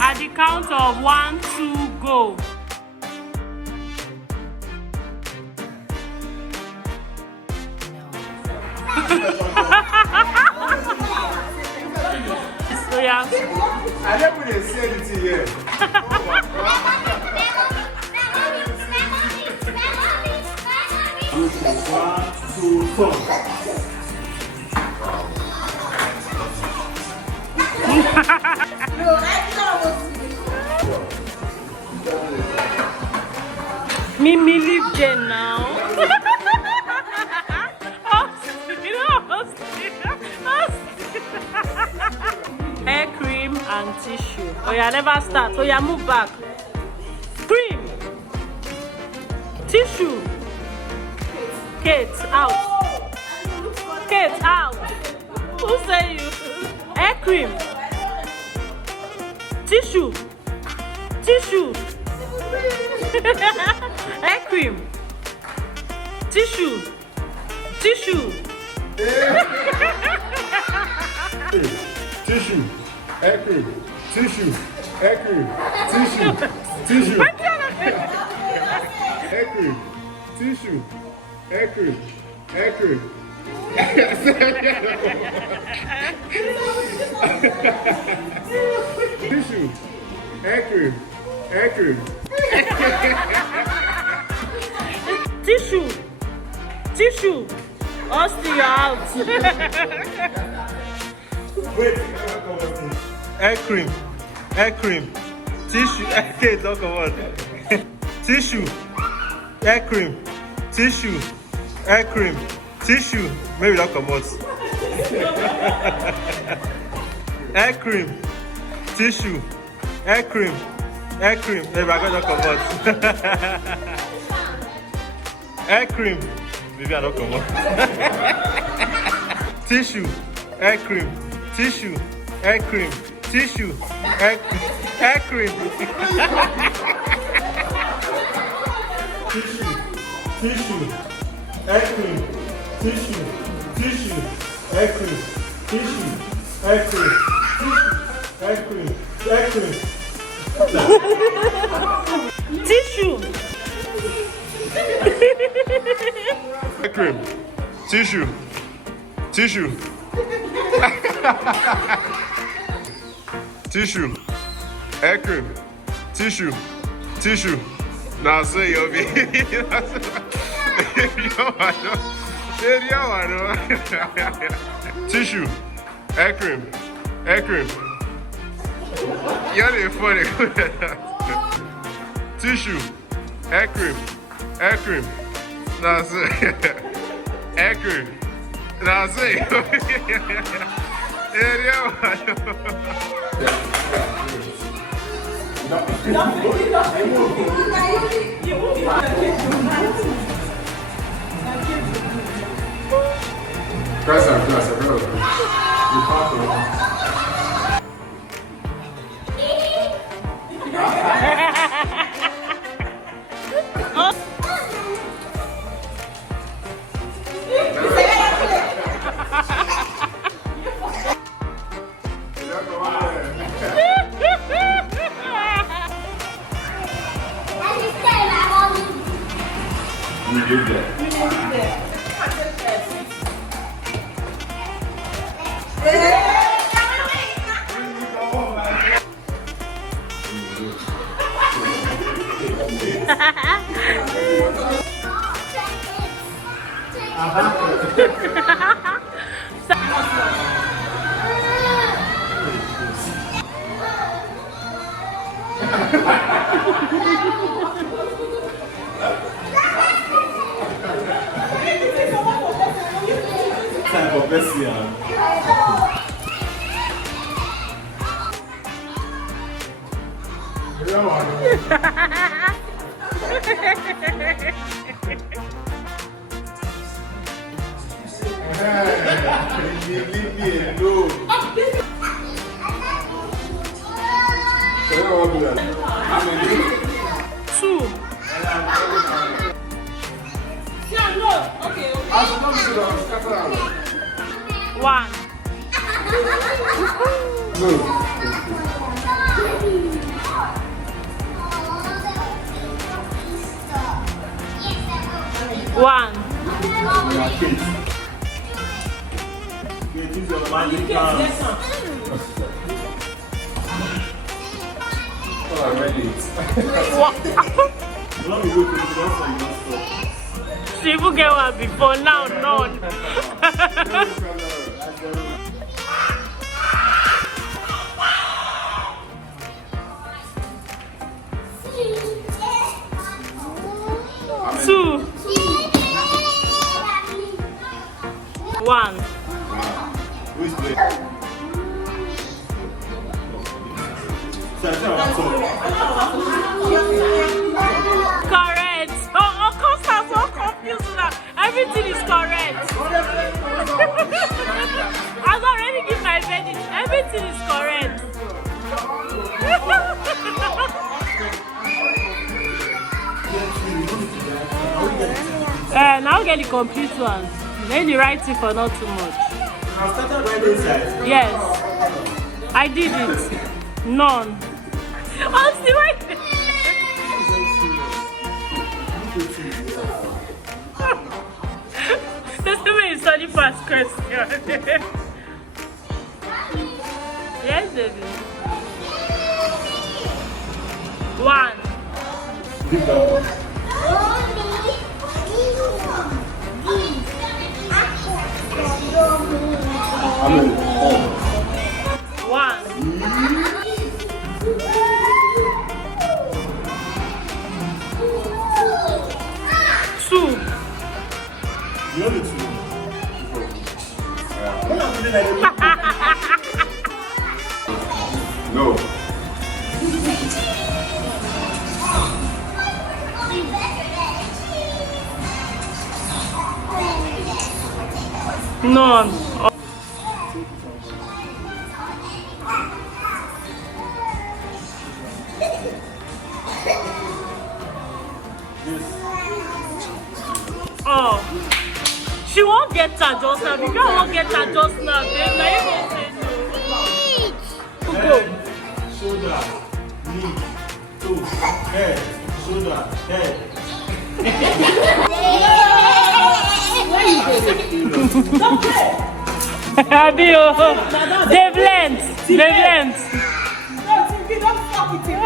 At the count of 1, 2, go. So yeah. I never even say anything here. One, two, four. Me leave Jen now. Hair cream and tissue. Oh yeah, never start. Oh yeah, move back. Cream. Tissue. Kate, out. Kate, out. Who say you? Hair cream. Tissue. Tissue. Hair cream. Tissue. Tissue. Tissue. Hair cream. Tissue. Hair cream. Tissue. Tissue. Hair cream. Tissue. Hair cream. Hair cream. Tissue. Hair cream. Hair cream. Tissue. Tissue. Austin, you're out. Wait. Hair cream. Hair cream. Tissue. Okay, talk about tissue. Hair cream. Tissue. Hair cream. Tissue. Maybe that come out. Hair cream. Tissue. Hair cream. Hair cream. Maybe I got that come out. Hair cream. Maybe I don't come out. Tissue. Hair cream. Tissue. Hair cream. Tissue. Hair cream. Tissue. Tissue. Hair cream. Tissue. Tissue. Hair cream. Tissue. Hair cream. Tissue. Hair cream. Hair cream. Tissue. Hair cream. Tissue. Tissue. Tissue. Hair cream. Tissue. Tissue. Now say your baby. Tissue. Hair cream. Hair cream. You're funny. Tissue. Hair cream. Hair cream. Now say. Hair cream. Now say. Press up, you can't. We did that. Time for Bessia. Leave me alone. Two. One. 1. Use your magic hands. Oh, I read it. Let me go to the front and you stop. She even get one before, now none. 2. 1. Who's playing? Correct. Oh, Costa's so confused now. Everything is correct. I've already given my verdict. Everything is correct. Now get the complete one. Then the right thing for not too much. I started right inside. Yes. I did it. None. I'm still right. This is a study past question. Yes, baby. 1. I'm in. 1. 2. You know the 2. No. None. Oh, she won't get her just now. If you won't get her just now, then now you won't say no. Go. Shoulder, knee, toe, head, shoulder, head. Abio, they've learned. They've learned. Don't fuck with him.